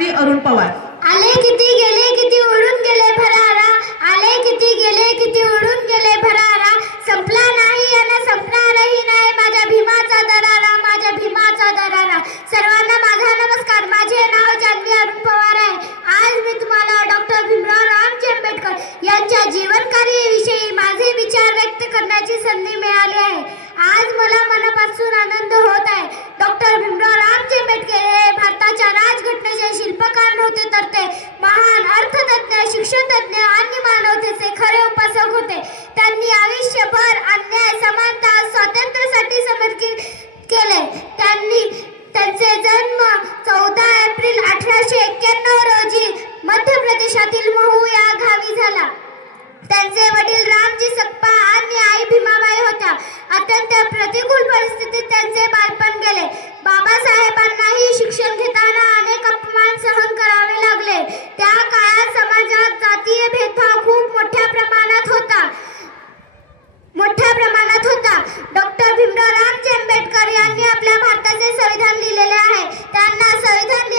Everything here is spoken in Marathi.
जान्हवी अरुण पवार. आले किती गेले किती उडून गेले भरारा, आले किती गेले किती उडून गेले भरारा, संपला नाही आणि संपणारही नाही माझ्या भीमाचा दरारा, माझ्या भीमाचा दरारा. सर्वांना माझा नमस्कार. माझे नाव जान्हवी अरुण पवार आहे. आज मी तुम्हाला डॉक्टर भीमराव रामजी आंबेडकर यांच्या जीवनकार्याविषयी माझे विचार व्यक्त करण्याची संधी मिळाली आहे. आज मला मनापासून आनंद होत आहे. डॉक्टर भीमराव रामजी आंबेडकर हे भारताच्या राजघटनेचे शिल्पकार नव्हते तर ते महान अर्थतज्ञ, शिक्षणतज्ञ आणि मानवतेचे खरे उपासक होते. त्यांनी आयुष्यभर अन्याय, समानता, स्वातंत्र्यासाठी समर्पित केले. त्यांचे जन्म 14 एप्रिल 1891 रोजी मध्य प्रदेशातील महू या गावी झाला. त्यांचे वडील रामजी सक्पा आणि आई भीमाबाई होत्या. अत्यंत प्रतिकूल परिस्थितीत त्यांचे बालपण गेले. बाबासाहेबांनाही शिक्षण घेताना अनेक अपमान सहन करावे लागले. त्या काळात समाजात जातीय भेदभाव खूप मोठ्या प्रमाणात होता. डॉक्टर भीमराव रामजी आंबेडकर यांनी आपल्या भारताचे संविधान लिहिलेले आहे. त्यांना संविधान